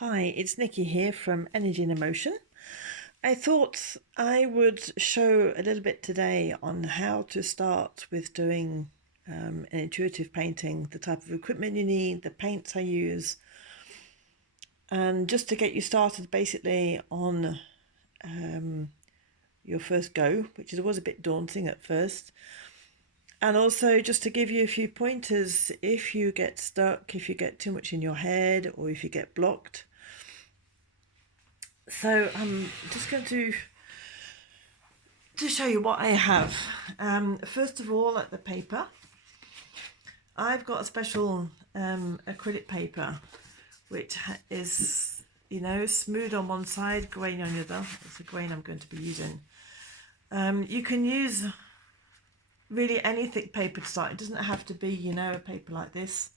Hi, it's Nicky here from Energy and Emotion. I thought I would show a little bit today on how to start with doing an intuitive painting, the type of equipment you need, the paints I use, and just to get you started basically on your first go, which is always a bit daunting at first. And also just to give you a few pointers if you get stuck, if you get too much in your head, or if you get blocked. So I'm just going to show you what I have. First of all, at the paper, I've got a special acrylic paper, which is, smooth on one side, grain on the other. It's the grain I'm going to be using. You can use really any thick paper to start. It doesn't have to be, a paper like this,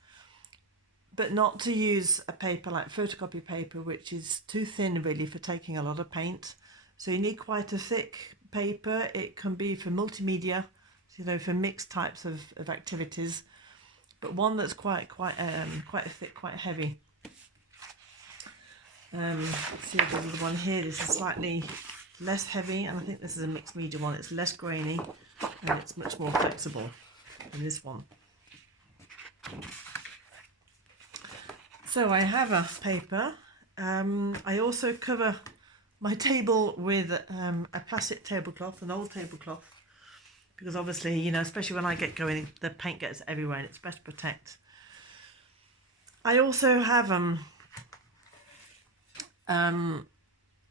but not to use a paper like photocopy paper, which is too thin really for taking a lot of paint. So you need quite a thick paper. It can be for multimedia, for mixed types of activities, but one that's quite thick, quite heavy. See the little one here. This is slightly less heavy, and I think this is a mixed media one. It's less grainy and it's much more flexible than this one. So I have a paper. I also cover my table with a plastic tablecloth, an old tablecloth, because obviously, especially when I get going, the paint gets everywhere and it's best to protect. I also have I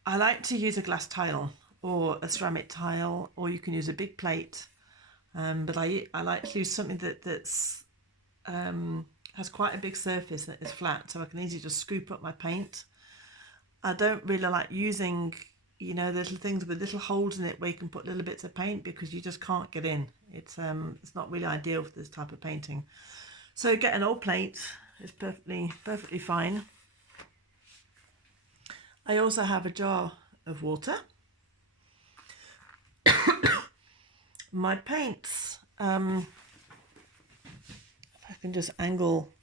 like to use a glass tile or a ceramic tile, or you can use a big plate, but I like to use something that's has quite a big surface that is flat, so I can easily just scoop up my paint. I don't really like using, the little things with little holes in it where you can put little bits of paint, because you just can't get in. It's not really ideal for this type of painting. So get an old plate. It's perfectly fine. I also have a jar of water. My paints, if I can just angle.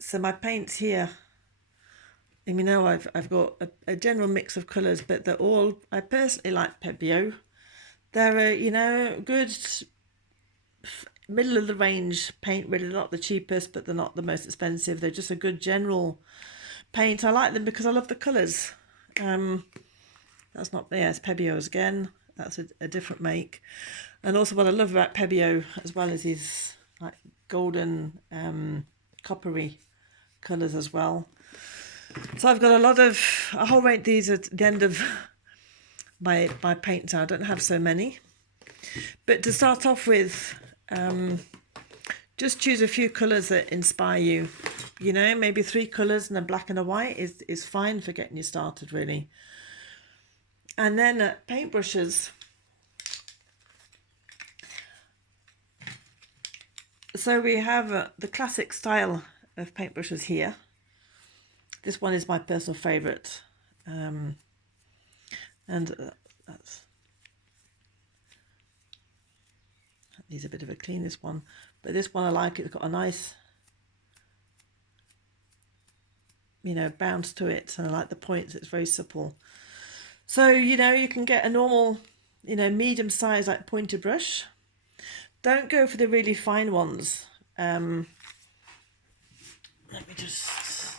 So my paints here, I've got a general mix of colours, but they're all, I personally like Pebeo. They're a, good middle of the range paint, really. They're not the cheapest, but they're not the most expensive. They're just a good general paint. I like them because I love the colours. That's not, it's Pebeo's again. That's a different make. And also what I love about Pebeo as well is his like golden coppery colours as well. So I've got a whole range of these at the end of my paint now. I don't have so many. But to start off with, just choose a few colours that inspire you. Maybe 3 colours, and a black and a white is fine for getting you started, really. And then paintbrushes. So we have the classic style of paintbrushes here. This one is my personal favourite, and that needs a bit of a clean, this one, but this one I like. It's got a nice bounce to it, and I like the points. It's very supple. So you can get a normal medium size like pointer brush. Don't go for the really fine ones. Let me just,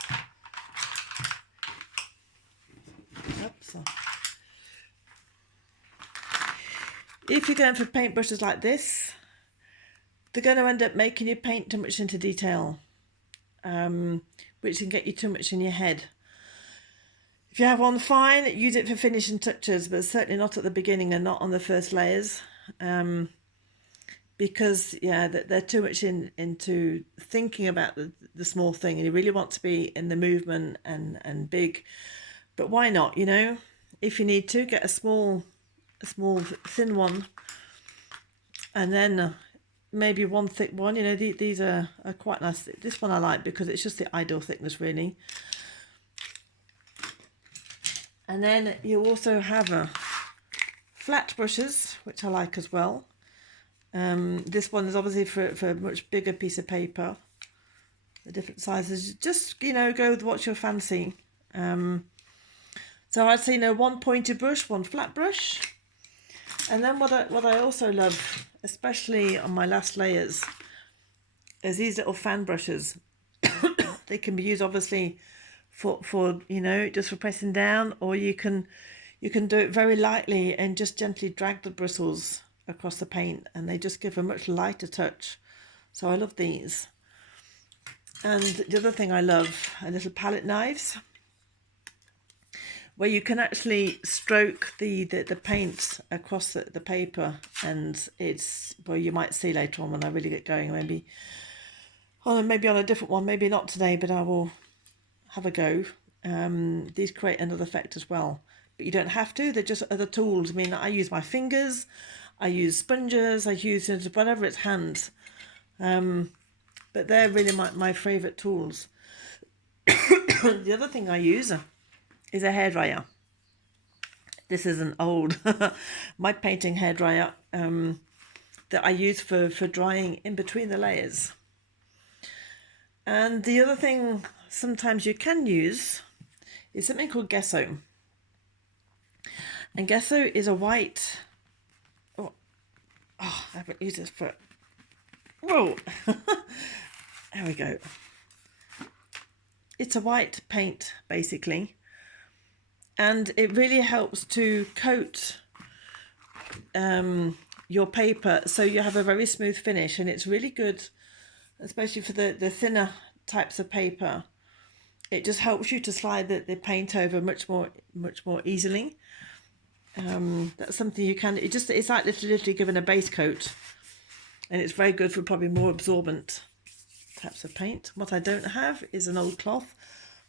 oops. If you're going for paintbrushes like this, they're going to end up making you paint too much into detail, which can get you too much in your head. If you have one fine, use it for finishing touches, but certainly not at the beginning and not on the first layers, because they're too much into thinking about the small thing, and you really want to be in the movement and big. But why not? If you need to, get a small thin one, and then maybe one thick one. These are quite nice. This one I like because it's just the ideal thickness, really. And then you also have flat brushes, which I like as well. This one is obviously for a much bigger piece of paper. the different sizes. Just, you know, go with what your fancy. So I'd say, you know, one pointed brush, one flat brush. And then what I also love, especially on my last layers, is these little fan brushes. They can be used obviously for you know, just for pressing down, or you can do it very lightly and just gently drag the bristles across the paint, and they just give a much lighter touch. So I love these. And the other thing I love are little palette knives, where you can actually stroke the paint across the paper, and it's, well, you might see later on when I really get going, maybe on a different one, maybe not today, but I will have a go. These create another effect as well, but you don't have to. They're just other tools. I mean, I use my fingers, I use sponges, I use whatever it's hands, but they're really my favourite tools. The other thing I use is a hairdryer. This is an old my painting hairdryer that I use for drying in between the layers. And the other thing sometimes you can use is something called Gesso. And Gesso is a white, I haven't used this for, whoa, there we go. It's a white paint basically, and it really helps to coat your paper so you have a very smooth finish, and it's really good, especially for the thinner types of paper. It just helps you to slide the paint over much more easily. That's something you can, it's like literally given a base coat, and it's very good for probably more absorbent types of paint. What I don't have is an old cloth.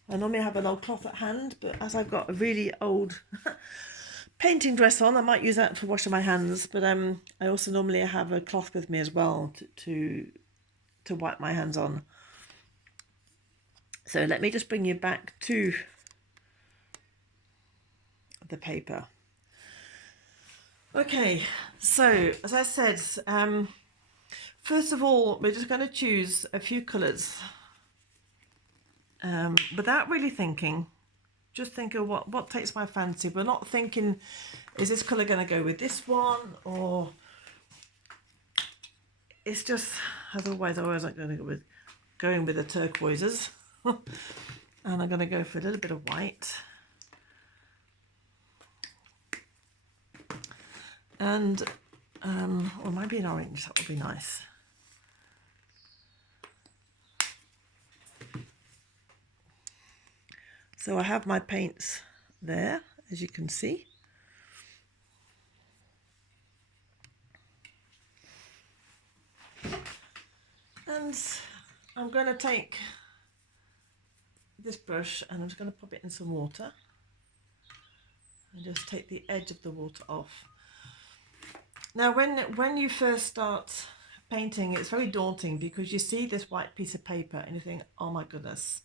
I normally have an old cloth at hand, but as I've got a really old painting dress on, I might use that for washing my hands, but I also normally have a cloth with me as well to wipe my hands on. So let me just bring you back to the paper. Okay, so as I said, first of all, we're just going to choose a few colours without really thinking. Just think of what takes my fancy. We're not thinking, is this colour going to go with this one, or it's just, otherwise I'm going to go going with the turquoises. And I'm going to go for a little bit of white. And, or maybe an orange, that would be nice. So I have my paints there, as you can see. And I'm going to take this brush and I'm just going to pop it in some water and just take the edge of the water off. Now when you first start painting, it's very daunting because you see this white piece of paper and you think, oh my goodness,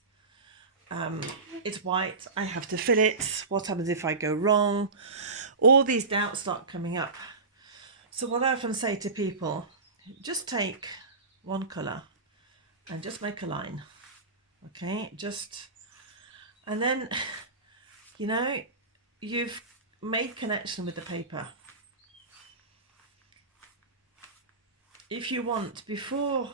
it's white, I have to fill it, what happens if I go wrong? All these doubts start coming up. So what I often say to people, just take one colour and just make a line, okay? And then, you know, you've made connection with the paper. If you want, before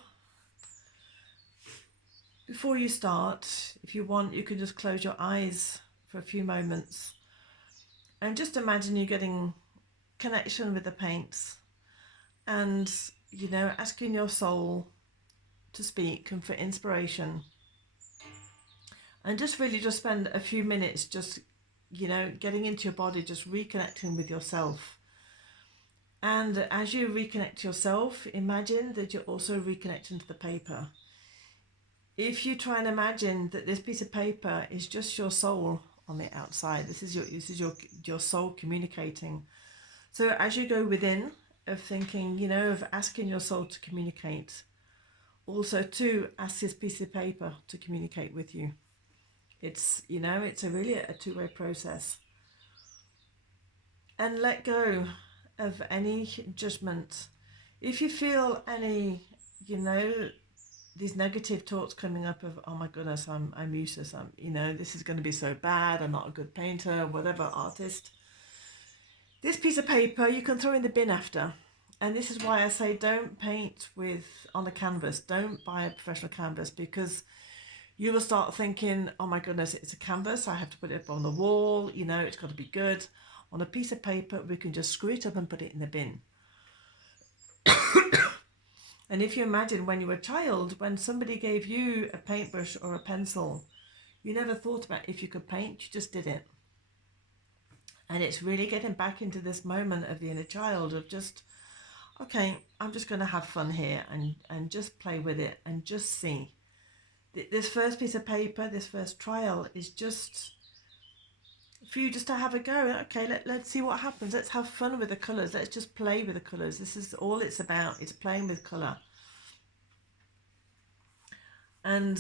you start, if you want, you can just close your eyes for a few moments and just imagine you're getting connection with the paints, and, you know, asking your soul to speak and for inspiration, and just really just spend a few minutes just, you know, getting into your body, just reconnecting with yourself. And as you reconnect yourself, imagine that you're also reconnecting to the paper. If you try and imagine that this piece of paper is just your soul on the outside, this is your soul communicating. So as you go within, of thinking, you know, of asking your soul to communicate, also to ask this piece of paper to communicate with you. It's, you know, it's really a two-way process. And let go of any judgment. If you feel any, you know, these negative thoughts coming up of, oh my goodness, I'm useless, this is going to be so bad, I'm not a good painter, whatever, artist. This piece of paper you can throw in the bin after. And this is why I say don't paint on a canvas. Don't buy a professional canvas, because you will start thinking, oh my goodness, it's a canvas, I have to put it up on the wall, it's got to be good. On a piece of paper, we can just screw it up and put it in the bin. And if you imagine when you were a child, when somebody gave you a paintbrush or a pencil, you never thought about if you could paint, you just did it. And it's really getting back into this moment of the inner child of just, okay, I'm just going to have fun here and just play with it and just see. This first piece of paper, this first trial is just for you just to have a go. Okay, let's see what happens. Let's have fun with the colours. Let's just play with the colours. This is all it's about. It's playing with colour. And,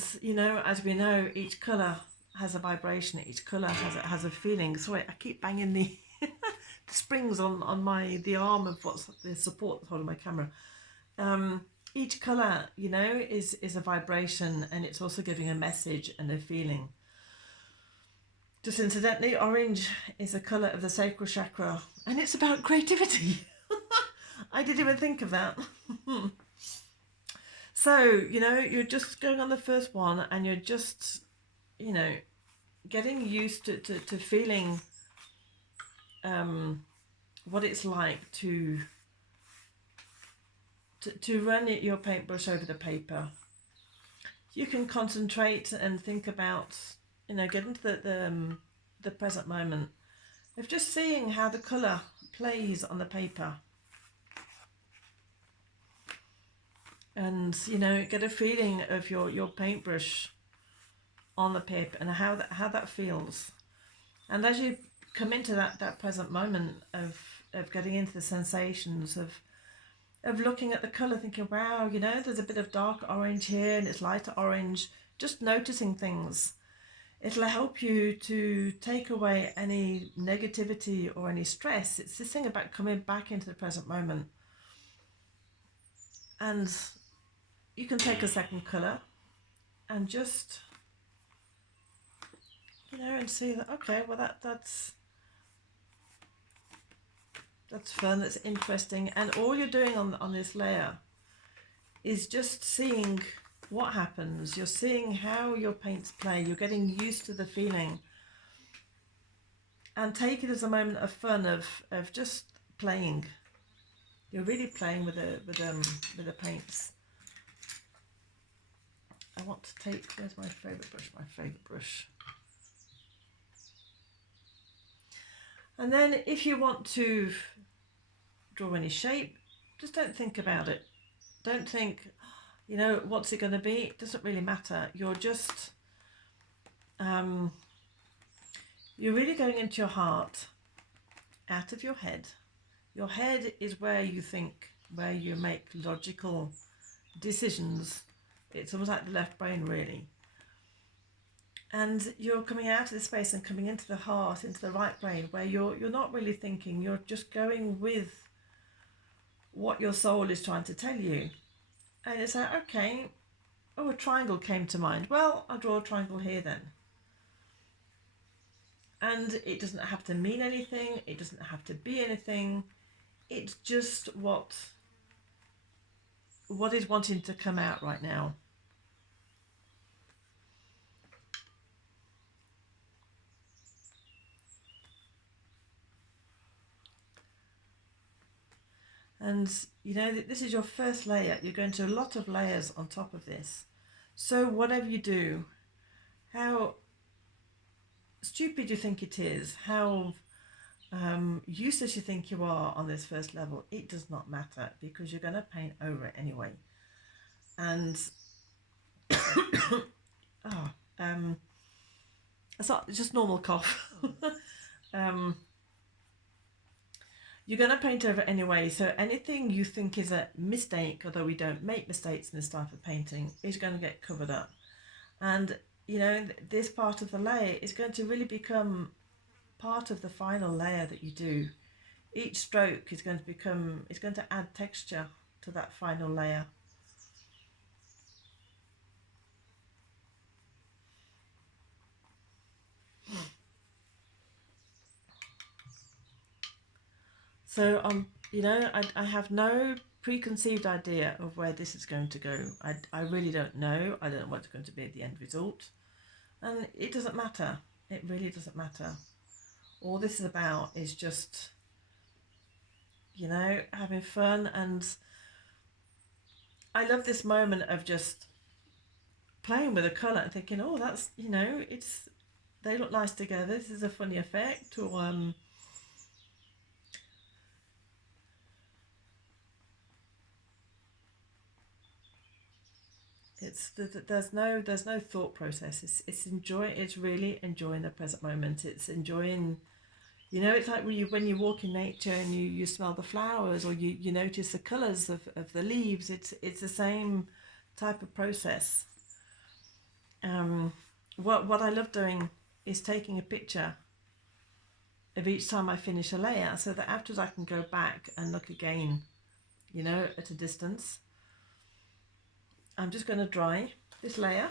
as we know, each colour has a vibration. Each colour has a feeling. Sorry, I keep banging the, the springs on the arm of what's the support that's holding my camera. Each colour, is a vibration, and it's also giving a message and a feeling. Just incidentally, orange is a colour of the sacral chakra, and it's about creativity. I didn't even think of that. So, you're just going on the first one, and you're just, getting used to feeling what it's like to run your paintbrush over the paper. You can concentrate and think about, get into the present moment of just seeing how the colour plays on the paper. And, get a feeling of your paintbrush on the paper and how that feels. And as you come into that present moment of getting into the sensations of looking at the colour, thinking, wow, there's a bit of dark orange here and it's lighter orange, just noticing things. It'll help you to take away any negativity or any stress. It's this thing about coming back into the present moment. And you can take a second colour and just, and see that, okay, well that's fun, that's interesting. And all you're doing on this layer is just seeing what happens. You're seeing how your paints play. You're getting used to the feeling. And take it as a moment of fun, of just playing. You're really playing with the paints. I want to take, where's my favourite brush? My favourite brush. And then if you want to draw any shape, just don't think about it. Don't think, what's it going to be? It doesn't really matter. You're just, you're really going into your heart, out of your head. Your head is where you think, where you make logical decisions. It's almost like the left brain, really. And you're coming out of this space and coming into the heart, into the right brain, where you're not really thinking. You're just going with what your soul is trying to tell you. And it's like, okay, a triangle came to mind. Well, I'll draw a triangle here then. And it doesn't have to mean anything. It doesn't have to be anything. It's just what is wanting to come out right now. And this is your first layer. You're going to a lot of layers on top of this. So whatever you do, how stupid you think it is, how useless you think you are on this first level, it does not matter, because you're going to paint over it anyway. And it's just normal cough. You're going to paint over it anyway, so anything you think is a mistake, although we don't make mistakes in this type of painting, is going to get covered up. And, this part of the layer is going to really become part of the final layer that you do. Each stroke is going to add texture to that final layer. So you know, I have no preconceived idea of where this is going to go. I really don't know. I don't know what's going to be the end result. And it doesn't matter. It really doesn't matter. All this is about is just, you know, having fun. And I love this moment of just playing with a colour and thinking, oh, that's, you know, they look nice together. This is a funny effect. Or there's no thought process. It's really enjoying the present moment. It's enjoying, you know, it's like when you walk in nature and you smell the flowers, or you notice the colours of the leaves. It's the same type of process. What I love doing is taking a picture of each time I finish a layer, so that afterwards I can go back and look again, you know, at a distance. I'm just going to dry this layer.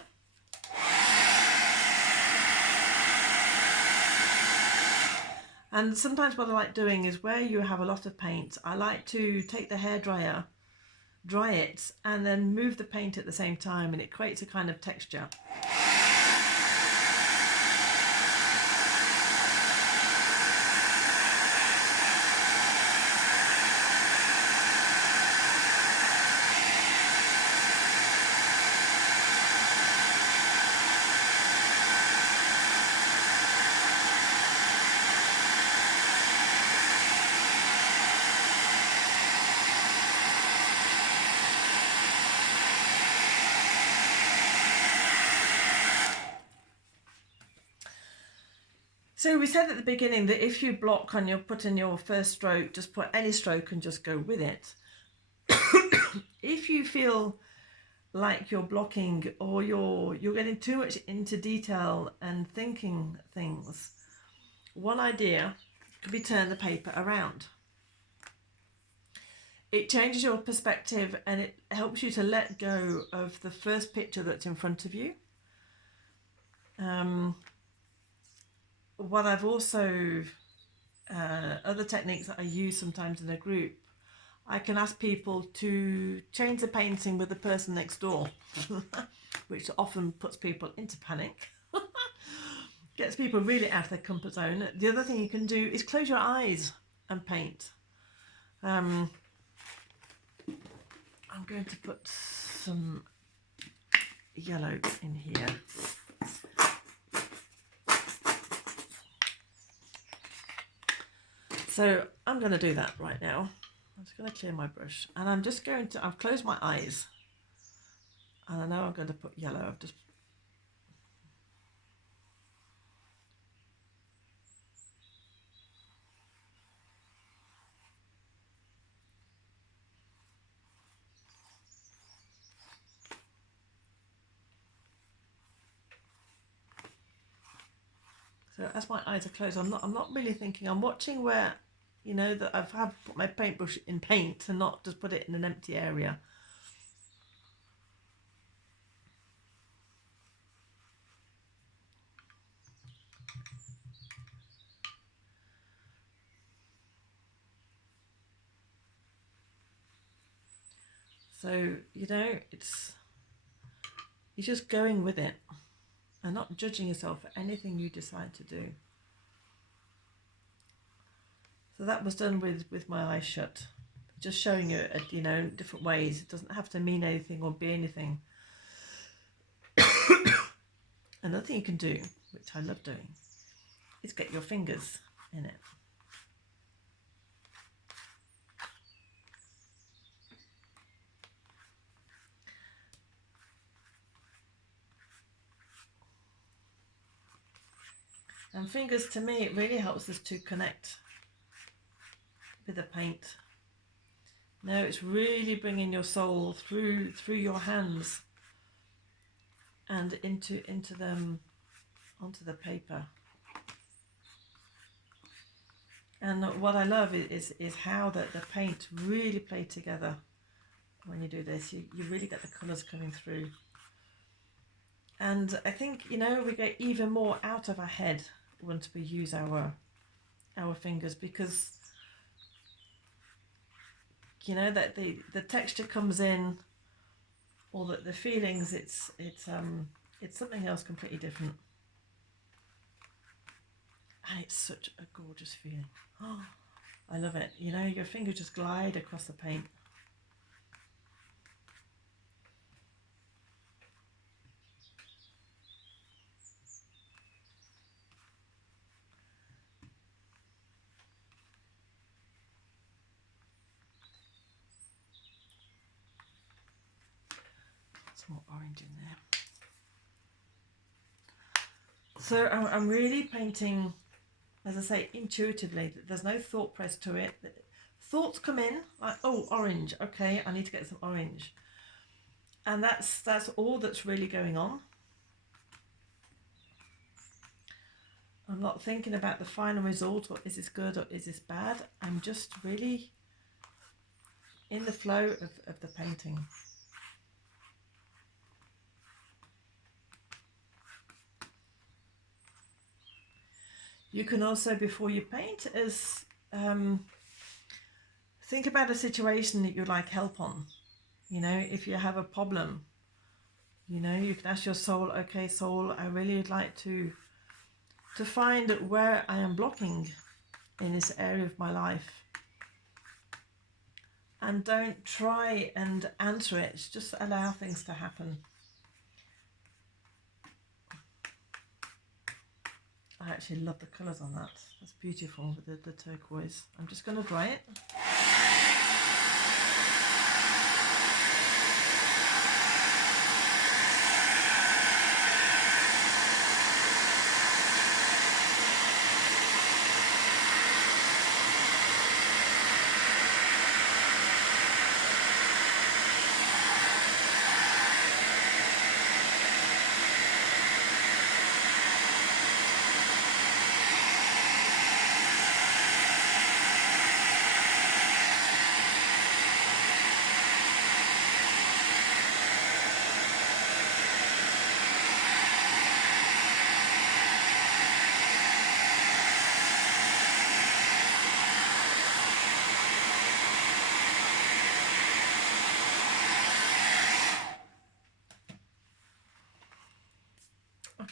And sometimes what I like doing is, where you have a lot of paint, I like to take the hairdryer, dry it, and then move the paint at the same time, and it creates a kind of texture. So we said at the beginning that if you block on put in your first stroke, just put any stroke and just go with it. If you feel like you're blocking, or you're getting too much into detail and thinking things, one idea could be turn the paper around. It changes your perspective, and it helps you to let go of the first picture that's in front of you. What I've also, other techniques that I use sometimes in a group, I can ask people to change the painting with the person next door, which often puts people into panic. Gets people really out of their comfort zone. The other thing you can do is close your eyes and paint. I'm going to put some yellow in here. So I'm going to do that right now. I'm just going to clear my brush, and I'm just going to, I've closed my eyes, and I know I'm going to put yellow. I've just, so as my eyes are closed, I'm not really thinking. I'm watching where, you know, that I've put my paintbrush in paint and not just put it in an empty area. So, you know, you're just going with it and not judging yourself for anything you decide to do. So that was done with my eyes shut, just showing you, you know, different ways. It doesn't have to mean anything or be anything. Another thing you can do, which I love doing, is get your fingers in it. And fingers, to me, it really helps us to connect with the paint. Now it's really bringing your soul through your hands and into them, onto the paper. And what I love is how the paint really play together when you do this. You really get the colours coming through. And I think, you know, we get even more out of our head once we use our fingers, because you know, that the texture comes in, or that the feelings, it's something else completely different. And it's such a gorgeous feeling. Oh, I love it. You know, your fingers just glide across the paint. Some more orange in there. So I'm really painting, as I say, intuitively. There's no thought press to it. Thoughts come in like, oh, orange. Okay, I need to get some orange. And that's all that's really going on. I'm not thinking about the final result, or is this good or is this bad. I'm just really in the flow of the painting. You can also, before you paint, think about a situation that you'd like help on. You know, if you have a problem, you know, you can ask your soul, okay, soul, I really would like to find where I am blocking in this area of my life. And don't try and answer it, just allow things to happen. I actually love the colours on that. That's beautiful with the turquoise. I'm just going to dry it.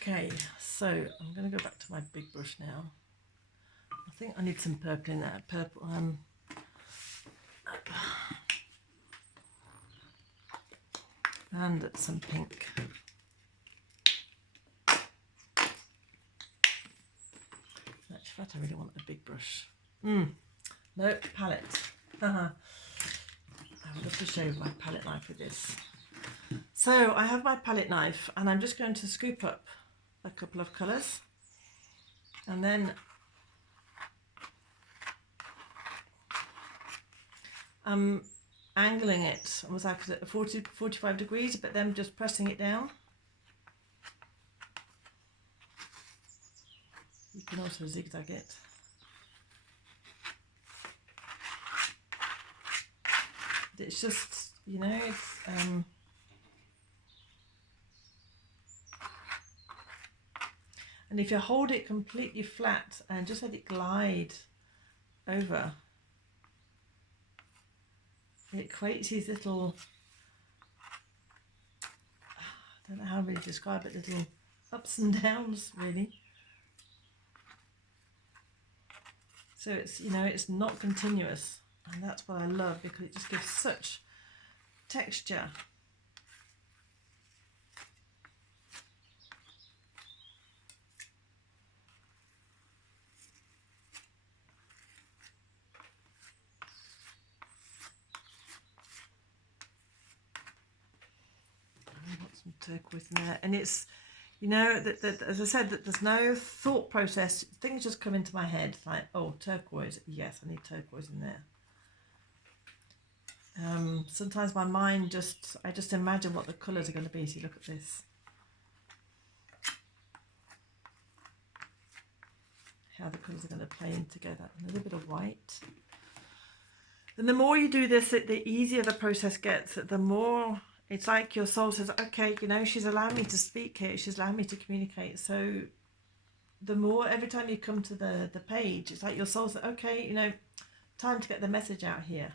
Okay, so I'm going to go back to my big brush now. I think I need some purple in there. Purple, and some pink. In fact, I really want a big brush. No, palette. I would love to show you my palette knife with this. So I have my palette knife, and I'm just going to scoop up a couple of colours, and then I'm angling it almost like at 45 degrees, but then just pressing it down. You can also zigzag it. It's just, you know, it's and if you hold it completely flat and just let it glide over, it creates these little, I don't know how to really describe it, little ups and downs really. So it's, you know, it's not continuous, and that's what I love, because it just gives such texture. I've got some turquoise in there, and it's, you know, that as I said, that there's no thought process. Things just come into my head, like, oh, turquoise, yes, I need turquoise in there. Sometimes my mind I just imagine what the colours are going to be. So look at this, how the colours are going to play in together. A little bit of white. And the more you do this, the easier the process gets. The more it's like your soul says, okay, you know, she's allowed me to speak here, she's allowed me to communicate. So the more, every time you come to the page, it's like your soul says, okay, you know, time to get the message out here.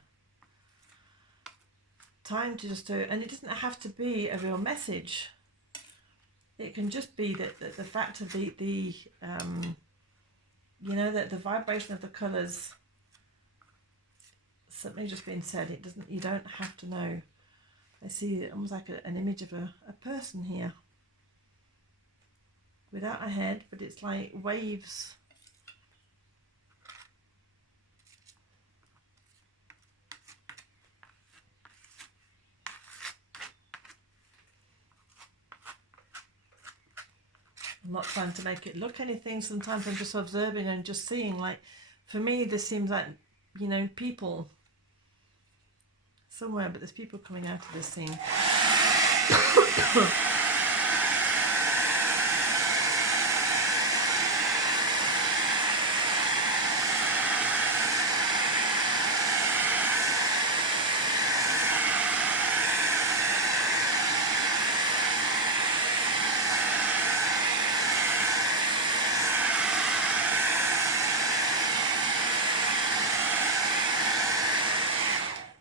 time to just do it. And it doesn't have to be a real message. It can just be that the fact of the you know, that the vibration of the colours, something just being said. It doesn't, you don't have to know. I see almost like an image of a person here without a head, but it's like waves. I'm not trying to make it look anything. Sometimes I'm just observing and just seeing. Like, for me, this seems like, you know, people somewhere, but there's people coming out of this scene.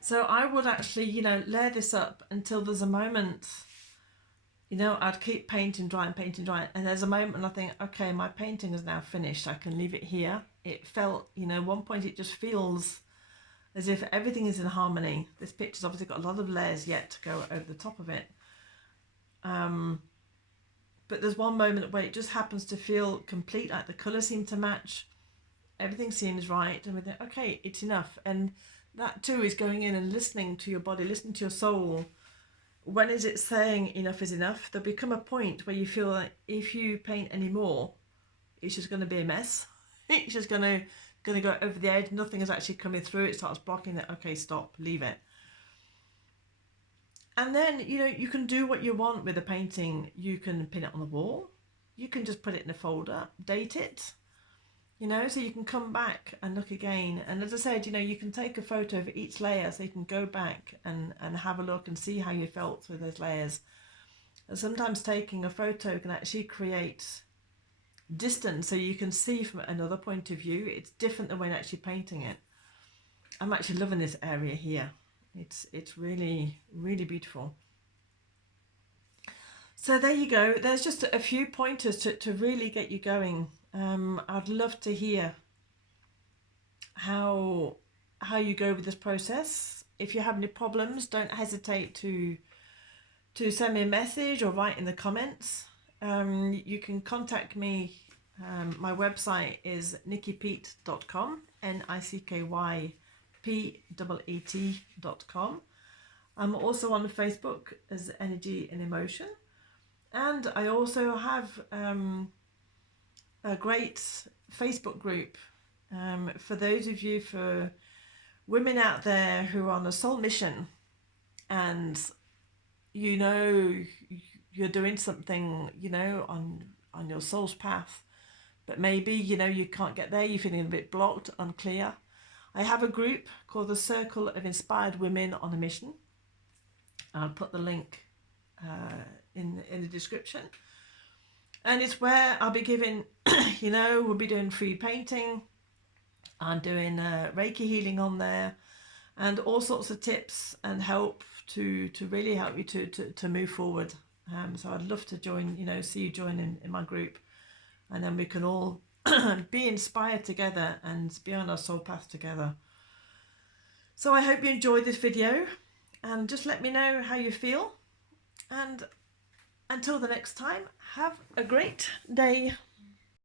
So I would actually, you know, layer this up until there's a moment, you know, I'd keep painting, drying, and there's a moment and I think, okay, my painting is now finished, I can leave it here. It felt, you know, at one point it just feels as if everything is in harmony. This picture's obviously got a lot of layers yet to go over the top of it. But there's one moment where it just happens to feel complete, like the colours seem to match, everything seems right, and we think, okay, it's enough. And that too is going in and listening to your body, listening to your soul. When is it saying enough is enough? There'll become a point where you feel like if you paint any more, it's just going to be a mess. It's just going to go over the edge. Nothing is actually coming through. It starts blocking it. Okay, stop, leave it. And then, you know, you can do what you want with a painting. You can pin it on the wall. You can just put it in a folder, date it. You know, so you can come back and look again. And as I said, you know, you can take a photo of each layer so you can go back and have a look and see how you felt through those layers. And sometimes taking a photo can actually create distance so you can see from another point of view. It's different than when actually painting it. I'm actually loving this area here. It's really, really beautiful. So there you go. There's just a few pointers to really get you going. I'd love to hear how you go with this process. If you have any problems, don't hesitate to send me a message or write in the comments. You can contact me. My website is nickypeet.com, NICKYPEET.com. I'm also on Facebook as Energy and Emotion, and I also have a great Facebook group for those of you, for women out there who are on a soul mission and you know you're doing something, you know, on your soul's path, but maybe, you know, you can't get there, you're feeling a bit blocked, unclear. I have a group called the Circle of Inspired Women on a Mission. I'll put the link in the description. And it's where I'll be giving, you know, we'll be doing free painting. I'm doing Reiki healing on there and all sorts of tips and help to really help you to move forward. So I'd love to join, you know, see you join in my group, and then we can all be inspired together and be on our soul path together. So I hope you enjoyed this video, and just let me know how you feel. And until the next time, have a great day.